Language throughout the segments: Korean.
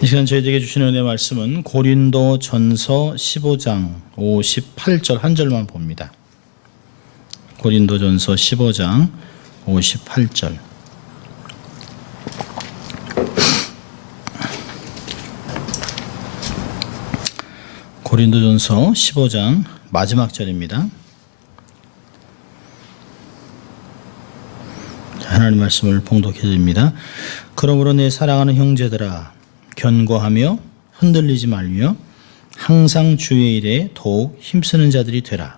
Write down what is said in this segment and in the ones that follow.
이 시간 저희에게 주시는 은혜 말씀은 고린도전서 15장 58절 한 절만 봅니다. 고린도전서 15장 58절. 고린도전서 15장 마지막 절입니다. 하나님 말씀을 봉독해 드립니다. 그러므로 내 사랑하는 형제들아, 견고하며 흔들리지 말며 항상 주의 일에 더욱 힘쓰는 자들이 되라.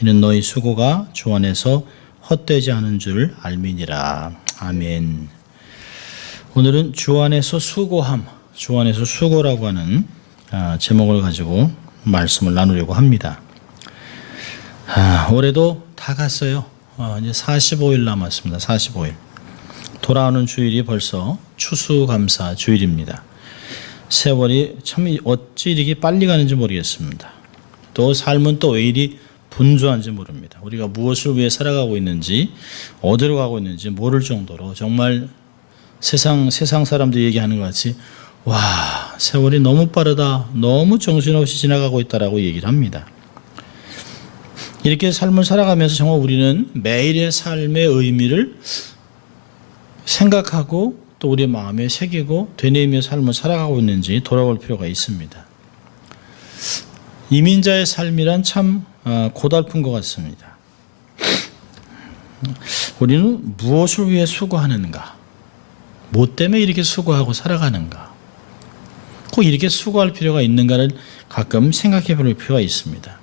이는 너희 수고가 주 안에서 헛되지 않은 줄 알미니라. 아멘. 오늘은 주 안에서 수고함, 주 안에서 수고라고 하는 제목을 가지고 말씀을 나누려고 합니다. 올해도 다 갔어요. 이제 45일 남았습니다. 45일. 돌아오는 주일이 벌써 추수감사 주일입니다. 세월이 참 어찌 이렇게 빨리 가는지 모르겠습니다. 또 삶은 또 왜 이리 분주한지 모릅니다. 우리가 무엇을 위해 살아가고 있는지, 어디로 가고 있는지 모를 정도로 정말 세상 사람들이 얘기하는 것 같이 와, 세월이 너무 빠르다, 너무 정신없이 지나가고 있다라고 얘기를 합니다. 이렇게 삶을 살아가면서 정말 우리는 매일의 삶의 의미를 생각하고 또 우리 마음에 새기고 되뇌이며 삶을 살아가고 있는지 돌아볼 필요가 있습니다. 이민자의 삶이란 참 고달픈 것 같습니다. 우리는 무엇을 위해 수고하는가? 뭐 때문에 이렇게 수고하고 살아가는가? 꼭 이렇게 수고할 필요가 있는가를 가끔 생각해 볼 필요가 있습니다.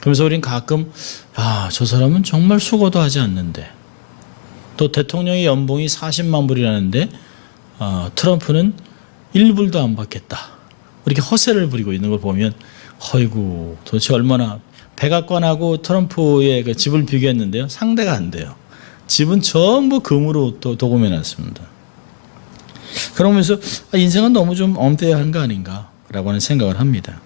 그래서 우리는 가끔 저 사람은 정말 수고도 하지 않는데, 또 대통령의 연봉이 40만 불이라는데 트럼프는 1불도 안 받겠다, 이렇게 허세를 부리고 있는 걸 보면 어이구, 도대체 얼마나, 백악관하고 트럼프의 그 집을 비교했는데요, 상대가 안 돼요. 집은 전부 금으로 도금해 놨습니다. 그러면서 인생은 너무 좀 엄폐한 거 아닌가라고 하는 생각을 합니다.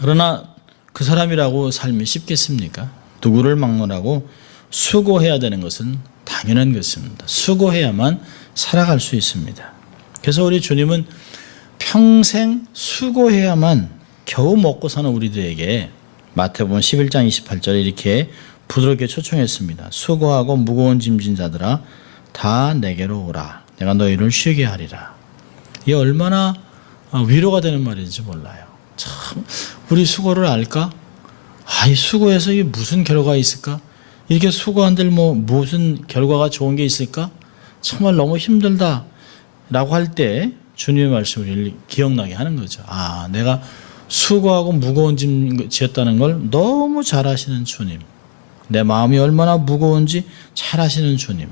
그러나 그 사람이라고 삶이 쉽겠습니까? 누구를 막론하고 수고해야 되는 것은 당연한 것입니다. 수고해야만 살아갈 수 있습니다. 그래서 우리 주님은 평생 수고해야만 겨우 먹고 사는 우리들에게 마태복음 11장 28절에 이렇게 부드럽게 초청했습니다. 수고하고 무거운 짐진 자들아, 다 내게로 오라. 내가 너희를 쉬게 하리라. 이게 얼마나 위로가 되는 말인지 몰라요. 참, 우리 수고를 알까? 이 수고해서 이게 무슨 결과가 있을까? 이렇게 수고한들 무슨 결과가 좋은 게 있을까? 정말 너무 힘들다 라고 할 때 주님의 말씀을 기억나게 하는 거죠. 내가 수고하고 무거운 짐 지었다는 걸 너무 잘 아시는 주님, 내 마음이 얼마나 무거운지 잘 아시는 주님,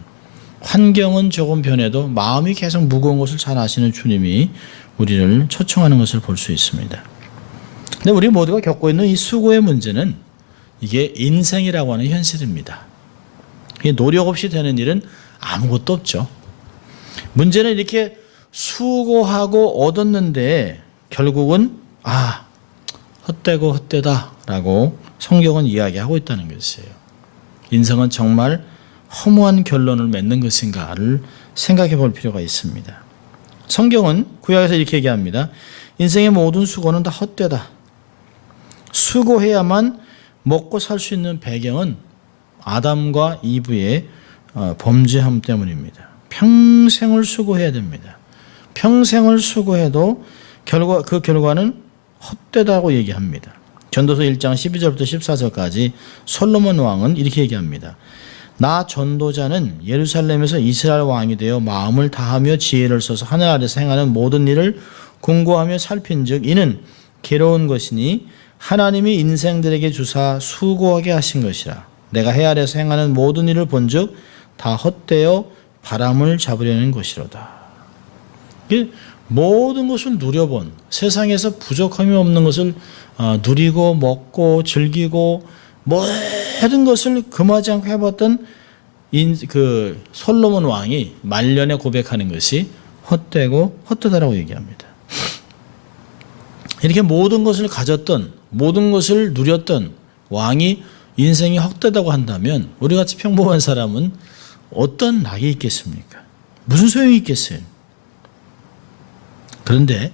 환경은 조금 변해도 마음이 계속 무거운 것을 잘 아시는 주님이 우리를 초청하는 것을 볼 수 있습니다. 근데 우리 모두가 겪고 있는 이 수고의 문제는 이게 인생이라고 하는 현실입니다. 노력 없이 되는 일은 아무것도 없죠. 문제는 이렇게 수고하고 얻었는데 결국은 헛되고 헛되다라고 성경은 이야기하고 있다는 것이에요. 인생은 정말 허무한 결론을 맺는 것인가를 생각해 볼 필요가 있습니다. 성경은 구약에서 이렇게 얘기합니다. 인생의 모든 수고는 다 헛되다. 수고해야만 먹고 살 수 있는 배경은 아담과 이브의 범죄함 때문입니다. 평생을 수고해야 됩니다. 평생을 수고해도 그 결과는 헛되다고 얘기합니다. 전도서 1장 12절부터 14절까지 솔로몬 왕은 이렇게 얘기합니다. 나 전도자는 예루살렘에서 이스라엘 왕이 되어 마음을 다하며 지혜를 써서 하늘 아래서 행하는 모든 일을 궁고하며 살핀즉 이는 괴로운 것이니 하나님이 인생들에게 주사 수고하게 하신 것이라. 내가 해 아래서 행하는 모든 일을 본즉 다 헛되어 바람을 잡으려는 것이로다. 모든 것을 누려본, 세상에서 부족함이 없는 것을 누리고 먹고 즐기고 모든 것을 금하지 않고 해봤던 그 솔로몬 왕이 말년에 고백하는 것이 헛되고 헛되다라고 얘기합니다. 이렇게 모든 것을 가졌던, 모든 것을 누렸던 왕이 인생이 헛되다고 한다면 우리같이 평범한 사람은 어떤 낙이 있겠습니까? 무슨 소용이 있겠어요? 그런데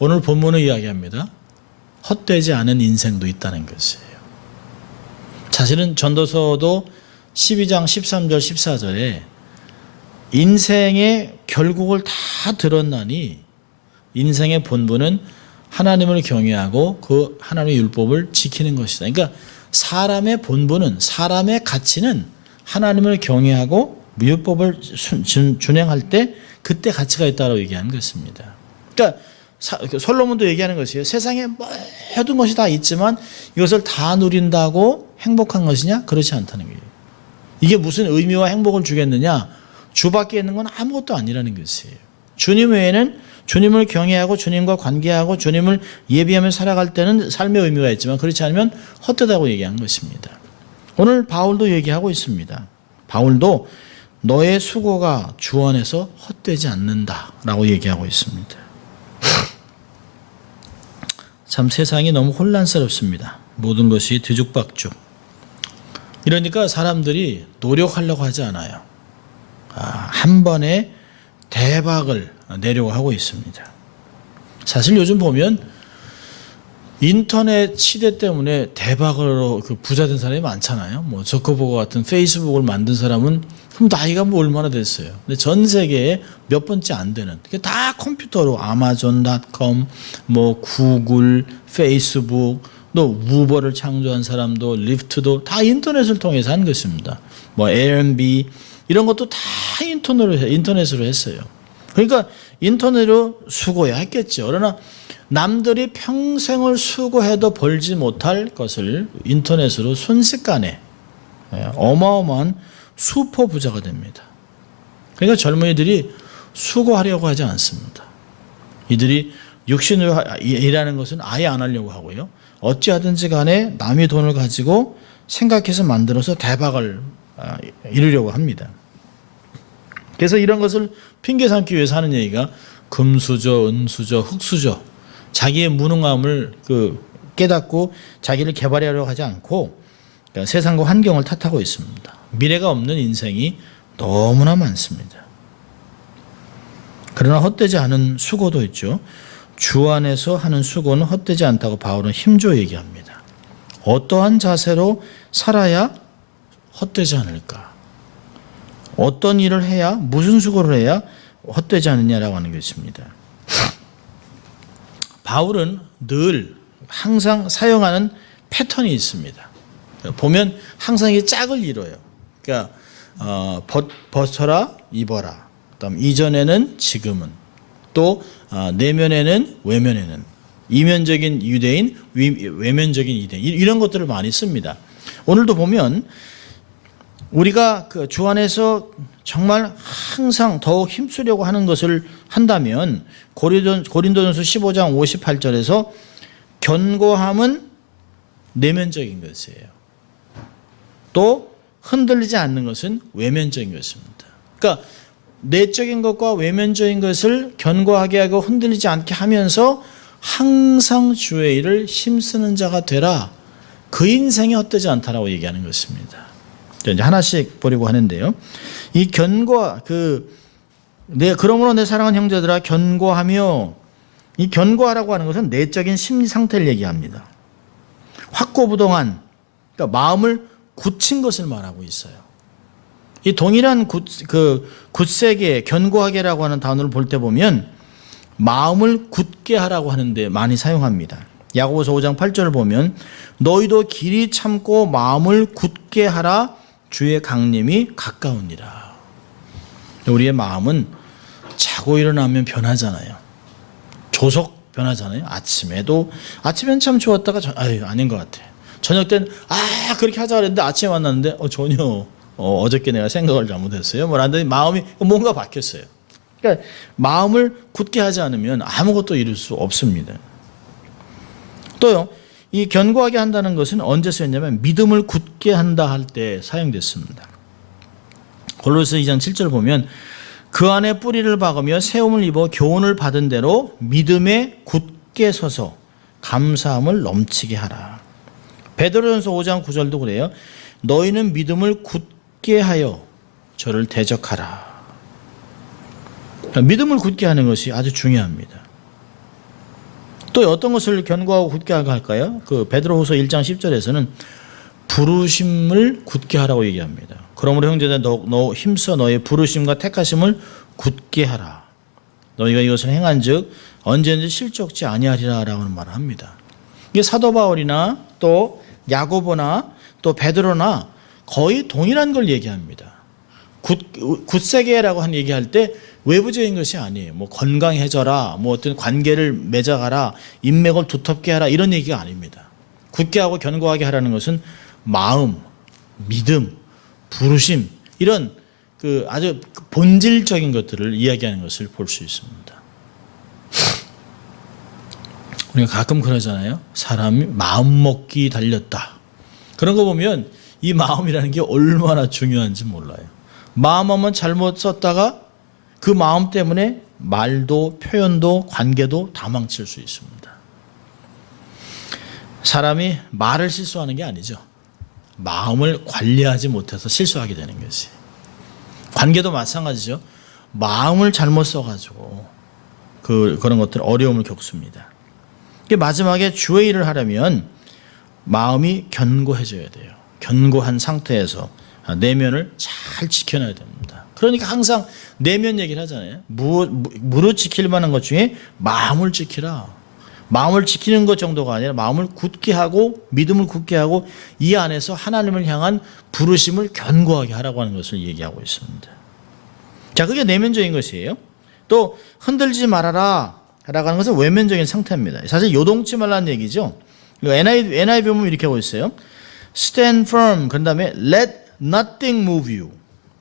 오늘 본문은 이야기합니다. 헛되지 않은 인생도 있다는 것이에요. 사실은 전도서도 12장 13절 14절에 인생의 결국을 다 들었나니 인생의 본분은 하나님을 경외하고 그 하나님의 율법을 지키는 것이다. 그러니까 사람의 본분은, 사람의 가치는 하나님을 경외하고 율법을 준행할 때 그때 가치가 있다고 얘기하는 것입니다. 그러니까 솔로몬도 얘기하는 것이에요. 세상에 모든 것이 다 있지만 이것을 다 누린다고 행복한 것이냐? 그렇지 않다는 거예요. 이게 무슨 의미와 행복을 주겠느냐? 주밖에 있는 건 아무것도 아니라는 것이에요. 주님 외에는 주님을 경외하고 주님과 관계하고 주님을 예비하며 살아갈 때는 삶의 의미가 있지만 그렇지 않으면 헛되다고 얘기한 것입니다. 오늘 바울도 얘기하고 있습니다. 바울도 너의 수고가 주 안에서 헛되지 않는다라고 얘기하고 있습니다. 참 세상이 너무 혼란스럽습니다. 모든 것이 뒤죽박죽. 이러니까 사람들이 노력하려고 하지 않아요. 한 번에 대박을 내려고 하고 있습니다. 사실 요즘 보면 인터넷 시대 때문에 대박으로 부자 된 사람이 많잖아요. 뭐 저커버그 같은 페이스북을 만든 사람은 그럼 나이가 뭐 얼마나 됐어요. 근데 전 세계에 몇 번째 안 되는 다 컴퓨터로 아마존.com, 뭐 구글, 페이스북, 또 우버를 창조한 사람도 리프트도 다 인터넷을 통해서 한 것입니다. 뭐 에어비앤비 이런 것도 다 인터넷으로 했어요. 그러니까 인터넷으로 수고해야 했겠죠. 그러나 남들이 평생을 수고해도 벌지 못할 것을 인터넷으로 순식간에 어마어마한 슈퍼 부자가 됩니다. 그러니까 젊은이들이 수고하려고 하지 않습니다. 이들이 육신으로 일하는 것은 아예 안 하려고 하고요. 어찌하든지 간에 남의 돈을 가지고 생각해서 만들어서 대박을 이루려고 합니다. 그래서 이런 것을 핑계 삼기 위해서 하는 얘기가 금수저, 은수저, 흙수저, 자기의 무능함을 깨닫고 자기를 개발하려고 하지 않고 세상과 환경을 탓하고 있습니다. 미래가 없는 인생이 너무나 많습니다. 그러나 헛되지 않은 수고도 있죠. 주 안에서 하는 수고는 헛되지 않다고 바울은 힘줘 얘기합니다. 어떠한 자세로 살아야 헛되지 않을까? 어떤 일을 해야, 무슨 수고를 해야 헛되지 않느냐라고 하는 것입니다. 바울은 늘 항상 사용하는 패턴이 있습니다. 보면 항상 이게 짝을 이뤄요. 그러니까 벗어라 입어라. 그다음 이전에는 지금은 또 내면에는 외면에는 이면적인 유대인 외면적인 이대인 이런 것들을 많이 씁니다. 오늘도 보면 우리가 주 안에서 정말 항상 더욱 힘쓰려고 하는 것을 한다면 고린도전서 15장 58절에서 견고함은 내면적인 것이에요. 또 흔들리지 않는 것은 외면적인 것입니다. 그러니까 내적인 것과 외면적인 것을 견고하게 하고 흔들리지 않게 하면서 항상 주의 일을 힘쓰는 자가 되라. 그 인생이 헛되지 않다라고 얘기하는 것입니다. 이제 하나씩 보려고 하는데요. 이 그러므로 내 사랑하는 형제들아 견고하며, 이 견고하라고 하는 것은 내적인 심리 상태를 얘기합니다. 확고부동한, 그러니까 마음을 굳힌 것을 말하고 있어요. 이 동일한 굳세게 견고하게라고 하는 단어를 볼 때 보면 마음을 굳게 하라고 하는데 많이 사용합니다. 야고보서 5장 8절을 보면 너희도 길이 참고 마음을 굳게 하라 주의 강림이 가까우니라. 우리의 마음은 자고 일어나면 변하잖아요. 조속 변하잖아요. 아침엔 참 좋았다가 아닌 것 같아. 저녁 때는 그렇게 하자 그랬는데 아침에 만났는데 전혀 어저께 내가 생각을 잘못했어요. 뭐라든지 마음이 뭔가 바뀌었어요. 그러니까 마음을 굳게 하지 않으면 아무것도 이룰 수 없습니다. 또요, 이 견고하게 한다는 것은 언제 쓰였냐면 믿음을 굳게 한다 할 때 사용됐습니다. 골로새 2장 7절 보면 그 안에 뿌리를 박으며 세움을 입어 교훈을 받은 대로 믿음에 굳게 서서 감사함을 넘치게 하라. 베드로전서 5장 9절도 그래요. 너희는 믿음을 굳게 하여 저를 대적하라. 믿음을 굳게 하는 것이 아주 중요합니다. 또 어떤 것을 견고하고 굳게 할까요? 그 베드로후서 1장 10절에서는 부르심을 굳게 하라고 얘기합니다. 그러므로 형제들 너 힘써 너의 부르심과 택하심을 굳게 하라. 너희가 이것을 행한즉 언제든지 실족지 아니하리라라고 말을 합니다. 이게 사도 바울이나 또 야고보나 또 베드로나 거의 동일한 걸 얘기합니다. 굳세게라고 한 얘기할 때 외부적인 것이 아니에요. 뭐 건강해져라, 뭐 어떤 관계를 맺어가라, 인맥을 두텁게 하라 이런 얘기가 아닙니다. 굳게 하고 견고하게 하라는 것은 마음, 믿음, 부르심 이런 그 아주 본질적인 것들을 이야기하는 것을 볼 수 있습니다. 우리가 가끔 그러잖아요. 사람이 마음 먹기 달렸다. 그런 거 보면 이 마음이라는 게 얼마나 중요한지 몰라요. 마음 한번 잘못 썼다가 그 마음 때문에 말도 표현도 관계도 다 망칠 수 있습니다. 사람이 말을 실수하는 게 아니죠. 마음을 관리하지 못해서 실수하게 되는 것이. 관계도 마찬가지죠. 마음을 잘못 써가지고 그런 것들 어려움을 겪습니다. 마지막에 주의 일을 하려면 마음이 견고해져야 돼요. 견고한 상태에서 내면을 잘 지켜놔야 됩니다. 그러니까 항상 내면 얘기를 하잖아요. 무릇 지킬 만한 것 중에 마음을 지키라. 마음을 지키는 것 정도가 아니라 마음을 굳게 하고 믿음을 굳게 하고 이 안에서 하나님을 향한 부르심을 견고하게 하라고 하는 것을 얘기하고 있습니다. 자, 그게 내면적인 것이에요. 또 흔들리지 말아라 라고 하는 것은 외면적인 상태입니다. 사실 요동치 말라는 얘기죠. NIV 보면 이렇게 하고 있어요. Stand firm. 그 다음에 let nothing move you.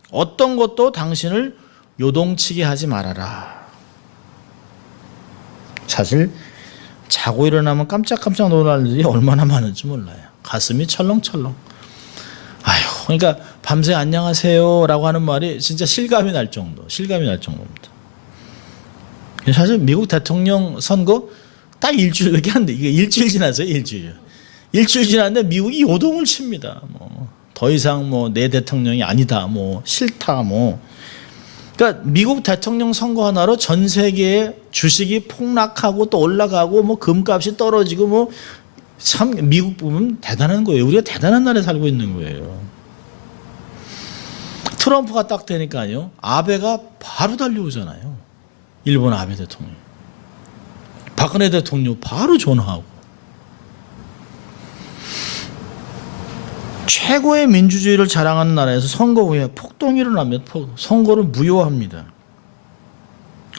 어떤 것도 당신을 요동치게 하지 말아라. 사실 자고 일어나면 깜짝깜짝 놀랄 일이 얼마나 많은지 몰라요. 가슴이 철렁철렁. 아휴, 그러니까 밤새 안녕하세요 라고 하는 말이 진짜 실감이 날 정도입니다. 사실 미국 대통령 선거 딱 일주일밖에 안 돼. 이게 일주일 지났어요, 일주일. 일주일 지났는데 미국이 요동을 칩니다. 더 이상 내 대통령이 아니다, 싫다, 그러니까 미국 대통령 선거 하나로 전 세계의 주식이 폭락하고 또 올라가고 금값이 떨어지고 참 미국 보면 대단한 거예요. 우리가 대단한 나라에 살고 있는 거예요. 트럼프가 딱 되니까요, 아베가 바로 달려오잖아요. 일본 아베 대통령. 박근혜 대통령 바로 전화하고. 최고의 민주주의를 자랑하는 나라에서 선거 후에 폭동이 일어나면 선거를 무효화합니다.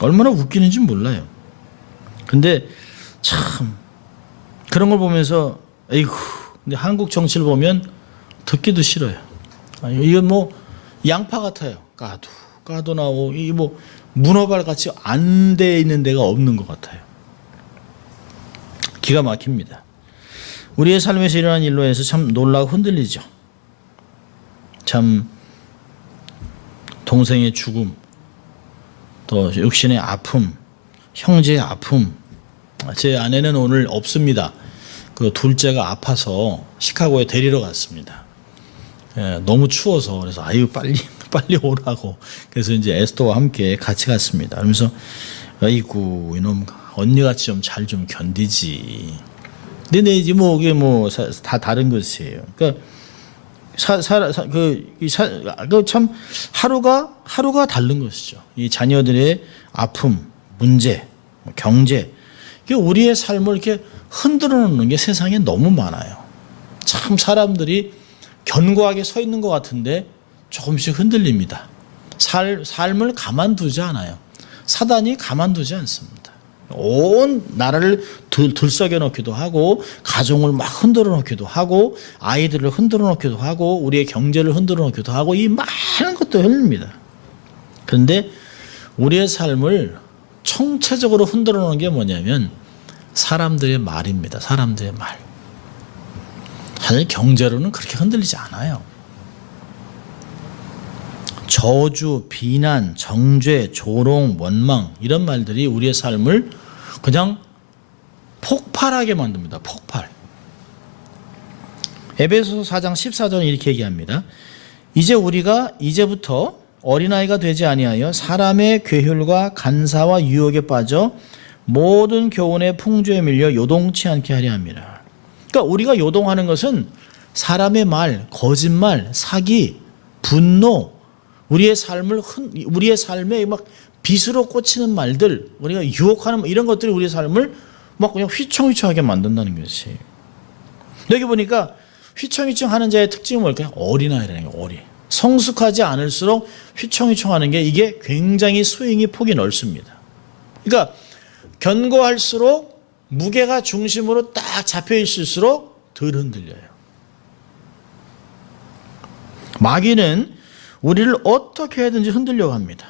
얼마나 웃기는지 몰라요. 근데 참 그런 걸 보면서 에이구, 근데 한국 정치를 보면 듣기도 싫어요. 이건 양파 같아요. 까도 나오고 이게 문어발 같이 안 돼 있는 데가 없는 것 같아요. 기가 막힙니다. 우리의 삶에서 일어난 일로 해서 참 놀라고 흔들리죠. 참 동생의 죽음, 또 육신의 아픔, 형제의 아픔. 제 아내는 오늘 없습니다. 그 둘째가 아파서 시카고에 데리러 갔습니다. 너무 추워서 그래서 아유 빨리 오라고. 그래서 이제 에스더와 함께 같이 갔습니다. 그러면서 아이고 이놈 언니같이 좀 잘 좀 견디지. 근데 이제 이게 다 다른 것이에요. 그러니까 참 하루가 다른 것이죠. 이 자녀들의 아픔, 문제, 경제, 우리의 삶을 이렇게 흔들어 놓는 게 세상에 너무 많아요. 참 사람들이 견고하게 서 있는 것 같은데 조금씩 흔들립니다. 삶을 가만두지 않아요. 사단이 가만두지 않습니다. 온 나라를 들썩여 놓기도 하고 가정을 막 흔들어 놓기도 하고 아이들을 흔들어 놓기도 하고 우리의 경제를 흔들어 놓기도 하고 이 많은 것도 흔들립니다. 그런데 우리의 삶을 총체적으로 흔들어 놓는 게 뭐냐면 사람들의 말입니다. 사람들의 말. 사실 경제로는 그렇게 흔들리지 않아요. 저주, 비난, 정죄, 조롱, 원망 이런 말들이 우리의 삶을 그냥 폭발하게 만듭니다. 폭발. 에베소서 4장 14절 이렇게 얘기합니다. 이제 우리가 이제부터 어린아이가 되지 아니하여 사람의 괴혈과 간사와 유혹에 빠져 모든 교훈의 풍조에 밀려 요동치 않게 하려 함이라. 그러니까 우리가 요동하는 것은 사람의 말, 거짓말, 사기, 분노, 우리의 삶에 막 빗으로 꽂히는 말들, 우리가 유혹하는 이런 것들이 우리의 삶을 막 그냥 휘청휘청하게 만든다는 것이. 여기 보니까 휘청휘청하는 자의 특징이 뭘까요? 어린아이라는 거예요. 어린. 성숙하지 않을수록 휘청휘청하는 게 이게 굉장히 스윙이 폭이 넓습니다. 그러니까 견고할수록 무게가 중심으로 딱 잡혀 있을수록 덜 흔들려요. 마귀는 우리를 어떻게 해든지 흔들려고 합니다.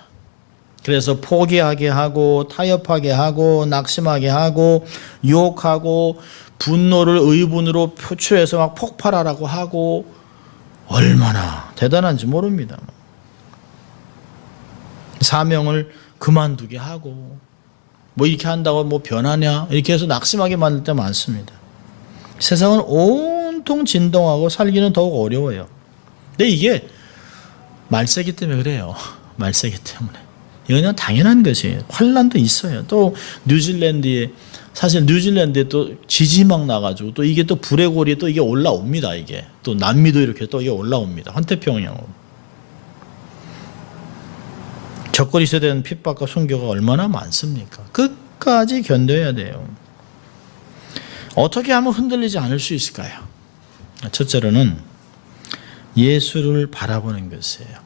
그래서 포기하게 하고 타협하게 하고 낙심하게 하고 유혹하고 분노를 의분으로 표출해서 막 폭발하라고 하고 얼마나 대단한지 모릅니다. 사명을 그만두게 하고 뭐 이렇게 한다고 뭐 변하냐 이렇게 해서 낙심하게 만들 때 많습니다. 세상은 온통 진동하고 살기는 더욱 어려워요. 근데 이게 말세기 때문에 그래요. 말세기 때문에. 이건 그냥 당연한 것이에요. 환란도 있어요. 또 뉴질랜드에 또 지진이 막 나가지고 또 이게 또 불의 골이 또 이게 올라옵니다. 이게 또 남미도 이렇게 또 이게 올라옵니다. 환태평양으로. 적거리 세대는 핍박과 순교가 얼마나 많습니까? 끝까지 견뎌야 돼요. 어떻게 하면 흔들리지 않을 수 있을까요? 첫째로는 예수를 바라보는 것이에요.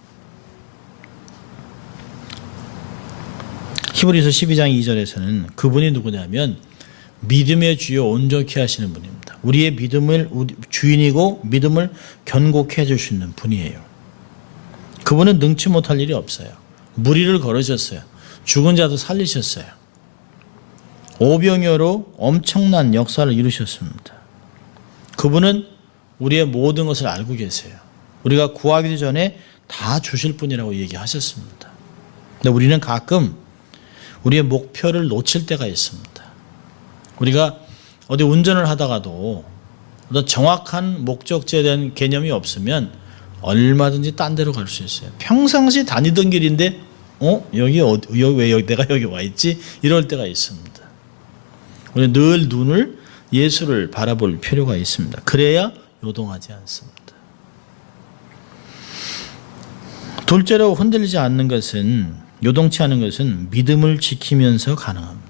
히브리서 12장 2절에서는 그분이 누구냐면 믿음의 주여 온전케 하시는 분입니다. 우리의 믿음을 주인이고 믿음을 견고케 해줄 수 있는 분이에요. 그분은 능치 못할 일이 없어요. 무리를 걸으셨어요. 죽은 자도 살리셨어요. 오병이어로 엄청난 역사를 이루셨습니다. 그분은 우리의 모든 것을 알고 계세요. 우리가 구하기도 전에 다 주실 분이라고 얘기하셨습니다. 근데 우리는 가끔 우리의 목표를 놓칠 때가 있습니다. 우리가 어디 운전을 하다가도 어떤 정확한 목적지에 대한 개념이 없으면 얼마든지 딴 데로 갈 수 있어요. 평상시 다니던 길인데 왜 내가 여기 와 있지? 이럴 때가 있습니다. 우리 늘 눈을 예수를 바라볼 필요가 있습니다. 그래야 요동하지 않습니다. 둘째로 흔들리지 않는 것은, 요동치 않은 것은 믿음을 지키면서 가능합니다.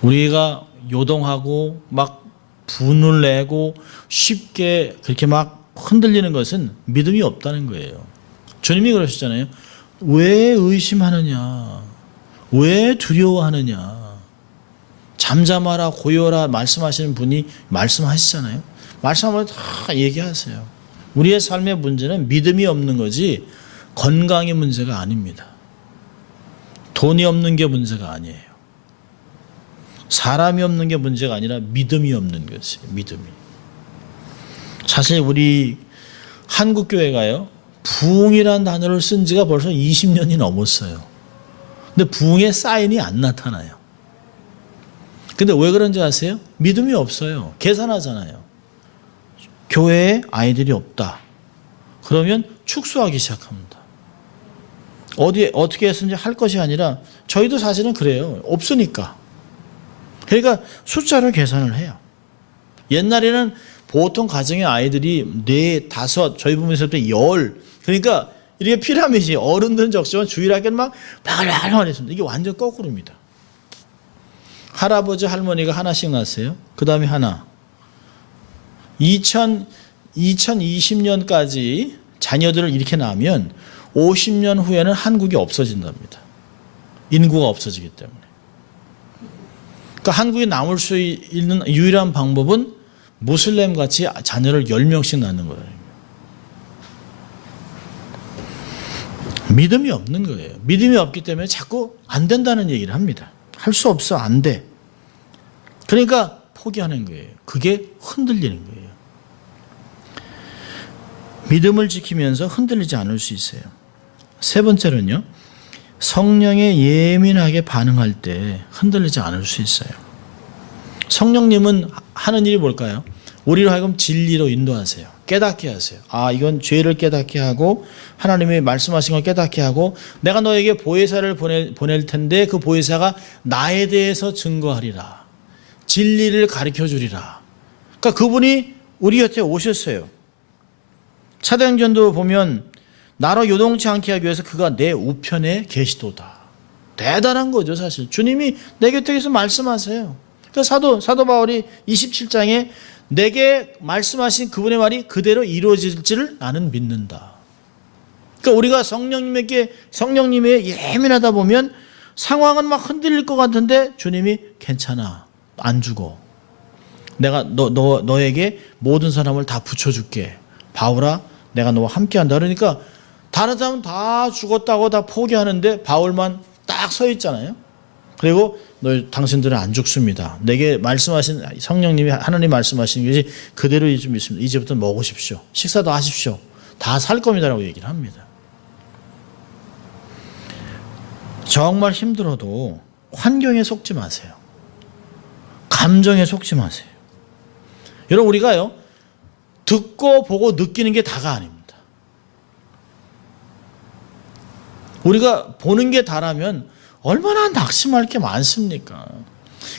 우리가 요동하고 막 분을 내고 쉽게 그렇게 막 흔들리는 것은 믿음이 없다는 거예요. 주님이 그러셨잖아요. 왜 의심하느냐? 왜 두려워하느냐? 잠잠하라 고요라 말씀하시는 분이 말씀하시잖아요. 말씀하면 다 얘기하세요. 우리의 삶의 문제는 믿음이 없는 거지 건강의 문제가 아닙니다. 돈이 없는 게 문제가 아니에요. 사람이 없는 게 문제가 아니라 믿음이 없는 것이에요. 믿음이. 사실 우리 한국교회가요, 부흥이라는 단어를 쓴 지가 벌써 20년이 넘었어요. 근데 부흥의 사인이 안 나타나요. 근데 왜 그런지 아세요? 믿음이 없어요. 계산하잖아요. 교회에 아이들이 없다. 그러면 축소하기 시작합니다. 어떻게 했는지 할 것이 아니라 저희도 사실은 그래요. 없으니까. 그러니까 숫자로 계산을 해요. 옛날에는 보통 가정의 아이들이 4, 5, 저희 부모에서부터 10. 그러니까 이렇게 피라미드, 어른들은 적지만 주일학교는 막 바글바글 했습니다. 이게 완전 거꾸로입니다. 할아버지, 할머니가 하나씩 낳았어요. 그 다음에 하나. 2020년까지 자녀들을 이렇게 낳으면 50년 후에는 한국이 없어진답니다. 인구가 없어지기 때문에. 그러니까 한국이 남을 수 있는 유일한 방법은 무슬림 같이 자녀를 10명씩 낳는 거예요. 믿음이 없는 거예요. 믿음이 없기 때문에 자꾸 안 된다는 얘기를 합니다. 할 수 없어, 안 돼. 그러니까 포기하는 거예요. 그게 흔들리는 거예요. 믿음을 지키면서 흔들리지 않을 수 있어요. 세 번째로는요, 성령에 예민하게 반응할 때 흔들리지 않을 수 있어요. 성령님은 하는 일이 뭘까요? 우리로 하여금 진리로 인도하세요. 깨닫게 하세요. 아, 이건 죄를 깨닫게 하고 하나님이 말씀하신 걸 깨닫게 하고 내가 너에게 보혜사를 보낼 텐데 그 보혜사가 나에 대해서 증거하리라. 진리를 가르쳐 주리라. 그러니까 그분이 우리 곁에 오셨어요. 사도행전도 보면 나로 요동치 않게 하기 위해서 그가 내 우편에 계시도다. 대단한 거죠, 사실. 주님이 내 곁에 계셔서 말씀하세요. 그러니까 사도 바울이 27장에 내게 말씀하신 그분의 말이 그대로 이루어질지를 나는 믿는다. 그러니까 우리가 성령님에 예민하다 보면 상황은 막 흔들릴 것 같은데 주님이 괜찮아. 안 죽어. 내가 너에게 모든 사람을 다 붙여줄게. 바울아, 내가 너와 함께한다. 그러니까 다른 사람은 다 죽었다고 다 포기하는데 바울만 딱 서 있잖아요. 그리고 당신들은 안 죽습니다. 내게 말씀하신 성령님이 하나님 말씀하신 것이 그대로 좀 있습니다. 이제부터 먹으십시오. 식사도 하십시오. 다 살 겁니다라고 얘기를 합니다. 정말 힘들어도 환경에 속지 마세요. 감정에 속지 마세요. 여러분, 우리가요, 듣고 보고 느끼는 게 다가 아닙니다. 우리가 보는 게 다라면 얼마나 낙심할 게 많습니까?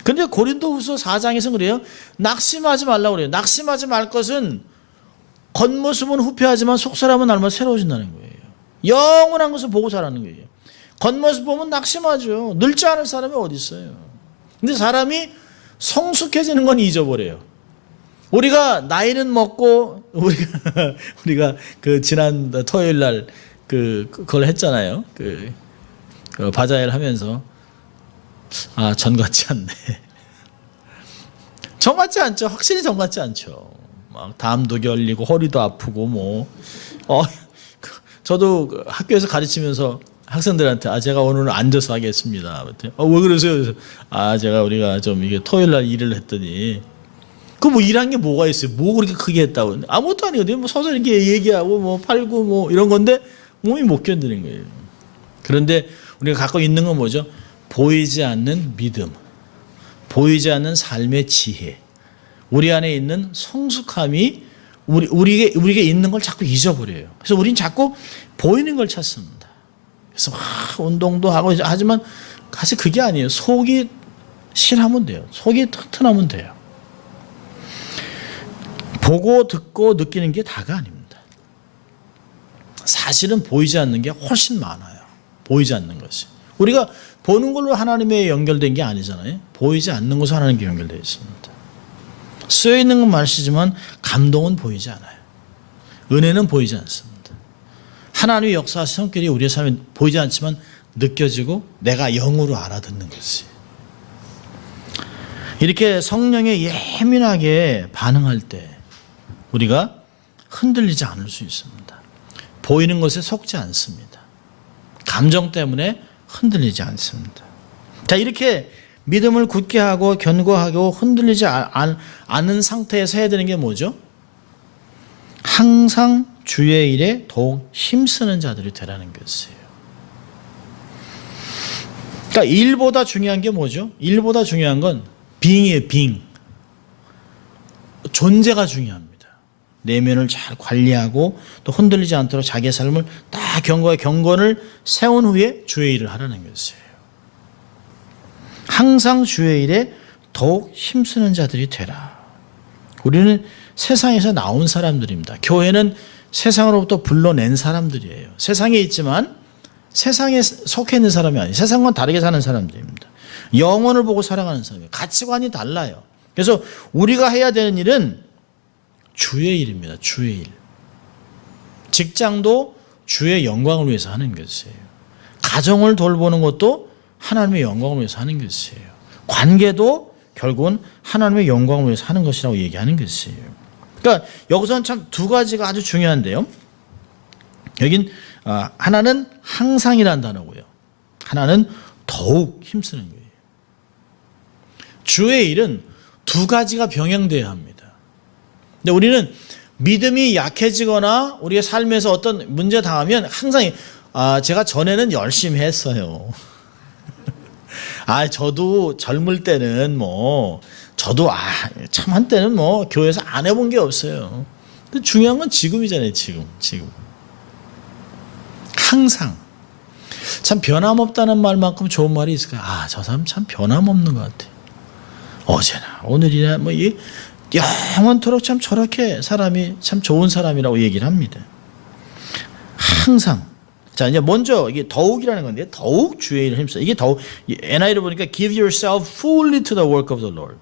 그런데 고린도후서 4장에서 그래요. 낙심하지 말라고 그래요. 낙심하지 말 것은 겉모습은 후패하지만 속사람은 날마다 새로워진다는 거예요. 영원한 것을 보고 자라는 거예요. 겉모습 보면 낙심하죠. 늙지 않을 사람이 어디 있어요. 근데 사람이 성숙해지는 건 잊어버려요. 우리가 나이는 먹고 우리가 그 지난 토요일 날 그걸 했잖아요. 그 바자회를 하면서 전 같지 않네. 정 같지 않죠. 확실히 정 같지 않죠. 막 담도 결리고 허리도 아프고 저도 학교에서 가르치면서 학생들한테 제가 오늘은 앉아서 하겠습니다. 왜 그러세요? 그래서 우리가 좀 이게 토요일 날 일을 했더니 뭐 일한 게 뭐가 있어요? 뭐 그렇게 크게 했다고? 아무것도 아니거든요. 뭐 서서 이렇게 얘기하고 뭐 팔고 뭐 이런 건데 몸이 못 견디는 거예요. 그런데 우리가 갖고 있는 건 뭐죠? 보이지 않는 믿음, 보이지 않는 삶의 지혜, 우리 안에 있는 성숙함이 우리에게 있는 걸 자꾸 잊어버려요. 그래서 우리는 자꾸 보이는 걸 찾습니다. 그래서 운동도 하고 하지만 사실 그게 아니에요. 속이 실하면 돼요. 속이 튼튼하면 돼요. 보고 듣고 느끼는 게 다가 아닙니다. 사실은 보이지 않는 게 훨씬 많아요. 보이지 않는 것이. 우리가 보는 걸로 하나님에 연결된 게 아니잖아요. 보이지 않는 것으로 하나님께 연결되어 있습니다. 쓰여 있는 건 말씀이지만 감동은 보이지 않아요. 은혜는 보이지 않습니다. 하나님의 역사하신 성격이 우리의 삶에 보이지 않지만 느껴지고 내가 영으로 알아듣는 것이. 이렇게 성령에 예민하게 반응할 때 우리가 흔들리지 않을 수 있습니다. 보이는 것에 속지 않습니다. 감정 때문에 흔들리지 않습니다. 자, 이렇게 믿음을 굳게 하고 견고하고 흔들리지 않은 상태에서 해야 되는 게 뭐죠? 항상 주의 일에 더욱 힘쓰는 자들이 되라는 것이에요. 그러니까 일보다 중요한 게 뭐죠? 일보다 중요한 건 빙이에요. 빙. 존재가 중요합니다. 내면을 잘 관리하고 또 흔들리지 않도록 자기의 삶을 딱 견고하게 경건을 세운 후에 주의 일을 하라는 것이에요. 항상 주의 일에 더욱 힘쓰는 자들이 되라. 우리는 세상에서 나온 사람들입니다. 교회는 세상으로부터 불러낸 사람들이에요. 세상에 있지만 세상에 속해 있는 사람이 아니에요. 세상과 다르게 사는 사람들입니다. 영혼을 보고 살아가는 사람이에요. 가치관이 달라요. 그래서 우리가 해야 되는 일은 주의 일입니다. 주의 일. 직장도 주의 영광을 위해서 하는 것이에요. 가정을 돌보는 것도 하나님의 영광을 위해서 하는 것이에요. 관계도 결국은 하나님의 영광을 위해서 하는 것이라고 얘기하는 것이에요. 그러니까 여기서는 참 두 가지가 아주 중요한데요. 여긴 하나는 항상이라는 단어고요. 하나는 더욱 힘쓰는 거예요. 주의 일은 두 가지가 병행돼야 합니다. 근데 우리는 믿음이 약해지거나 우리의 삶에서 어떤 문제 당하면 항상 제가 전에는 열심히 했어요. 저도 젊을 때는 저도 참 한때는 교회에서 안 해본 게 없어요. 근데 중요한 건 지금이잖아요. 지금. 항상. 참 변함없다는 말만큼 좋은 말이 있을까요? 저 사람 참 변함없는 것 같아요. 어제나 오늘이나 영원토록 참 저렇게 사람이 참 좋은 사람이라고 얘기를 합니다. 항상. 자, 이제 먼저 이게 더욱이라는 건데, 더욱 주의 일을 힘써. 이게 더욱, NI를 보니까 give yourself fully to the work of the Lord.